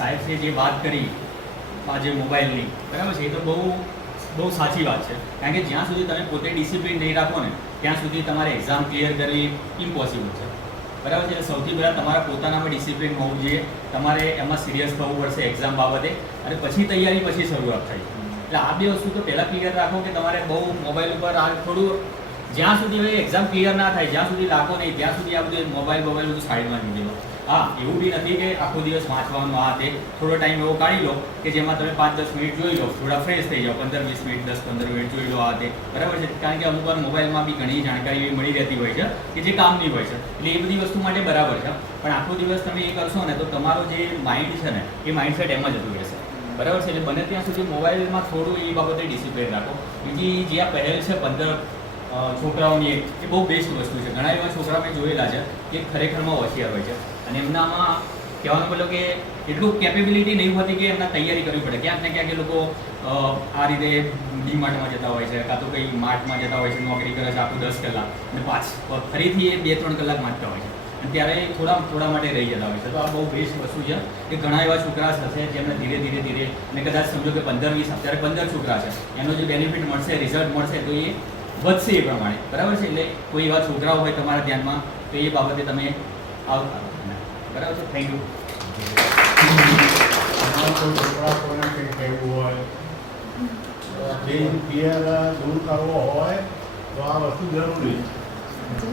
સાહેબ જે વાત કરી આજે મોબાઈલની, બરાબર છે, એ તો બહુ સાચી વાત છે. કારણ કે જ્યાં સુધી તમે પોતે ડિસિપ્લિન નહીં રાખો ને ત્યાં સુધી તમારે એક્ઝામ ક્લિયર કરવી ઇમ્પોસિબલ છે, બરાબર છે. એટલે સૌથી પહેલાં તમારા પોતાનામાં ડિસિપ્લિન હોવું જોઈએ. તમારે એમાં સિરિયસ થવું પડશે એક્ઝામ બાબતે, અને પછી તૈયારી પછી શરૂઆત થાય. એટલે આ બે વસ્તુ તો પહેલાં ક્લિયર રાખો કે તમારે બહુ મોબાઈલ ઉપર આ થોડું, જ્યાં સુધી હવે એક્ઝામ ક્લિયર ના થાય જ્યાં સુધી રાખો નહીં ત્યાં સુધી આ બધું મોબાઈલ બધું સાઈડમાં મૂકી દો. હા, એવું બી નથી કે આખો દિવસ વાંચવાનું આ તે, થોડો ટાઈમ એવો કાઢી લો કે જેમાં તમે 5-10 મિનિટ જોઈ લો, થોડા ફ્રેશ થઈ જાઓ, 15-20 મિનિટ 10-15 મિનિટ જોઈ લો આ તે, બરાબર છે. કારણ કે અમુક વાર મોબાઈલમાં બી ઘણી જાણકારી એવી મળી રહેતી હોય છે કે જે કામની હોય છે, એટલે એ બધી વસ્તુ માટે બરાબર છે. પણ આખો દિવસ તમે એ કરશો ને તો તમારો જે માઇન્ડ છે ને એ માઇન્ડસેટ એમ જ જતું રહેશે, બરાબર છે. એટલે બને ત્યાં સુધી મોબાઈલમાં થોડું એ બાબતે ડિસિપ્લિન રાખો. બીજી જે આ પહેલ છે 15 છોકરાઓની, એ બહુ બેસ્ટ વસ્તુ છે. ઘણા એવા છોકરા મેં જોયેલા છે કે ખરેખરમાં હોશિયાર હોય છે, અને એમનામાં કહેવાનો મતલબ કે એટલું કેપેબિલિટી નહીં હોતી કે એમના તૈયારી કરવી પડે. ક્યાંક ને ક્યાંક એ લોકો આ રીતે ડીમાર્ટમાં જતા હોય છે, કાં તો કંઈ માર્ટમાં જતા હોય છે, નોકરી કરે છે આખું 10 કલાક, અને ફરીથી એ 2-3 કલાક વાંચતા હોય છે, અને ત્યારે થોડા માટે રહી જતા હોય છે. તો આ બહુ બેસ્ટ વસ્તુ છે કે ઘણા એવા છોકરા હશે જેમને ધીરે ધીરે અને કદાચ સમજો કે 15-20, અત્યારે 15 છોકરા છે, એનો જે બેનિફિટ મળશે, રિઝલ્ટ મળશે, તો એ વધશે એ પ્રમાણે, બરાબર છે. એટલે કોઈ એવા છોકરાઓ હોય તમારા ધ્યાનમાં તો એ બાબતે તમે આવતા, બરાબર છે. Thank you. છોકરા કોઈને કંઈ કહેવું હોય, ફિયર દૂર કરવો હોય તો આ વસ્તુ જરૂરી છે.